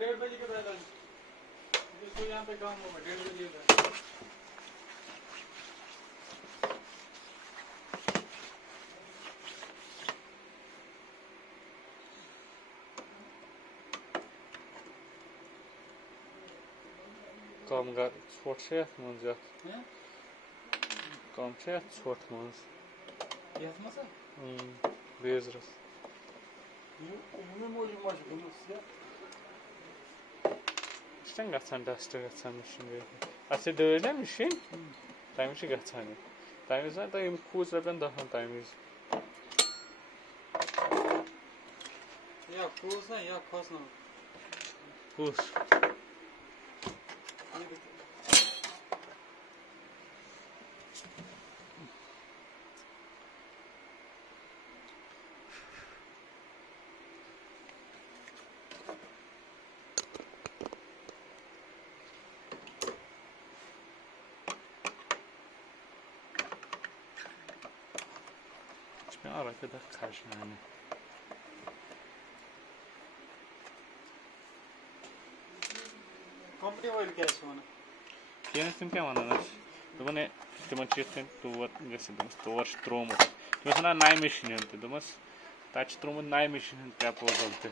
1:30 बजे के बाद जिसको यहाँ पे काम होगा 1:30 बजे के बाद काम कर छोट से मंज काम से छोट मंज यह मसा बेजरस यू मोज से Sen gatan dasta gatan machine. Ase döyle machine. Time şey gatan. Time zaten im kuz raben daha time is. या कूस ना या खोस ना Kuz. Ara kadar karşılanı. Company oil क्या है ना Yine tim क्या माना ना? तो मैंने tim अच्छे तोवर जैसे तोवर स्ट्रोम तो ना नई मशीन है तो बस टच स्ट्रोम नई मशीन है क्या पोज़ होते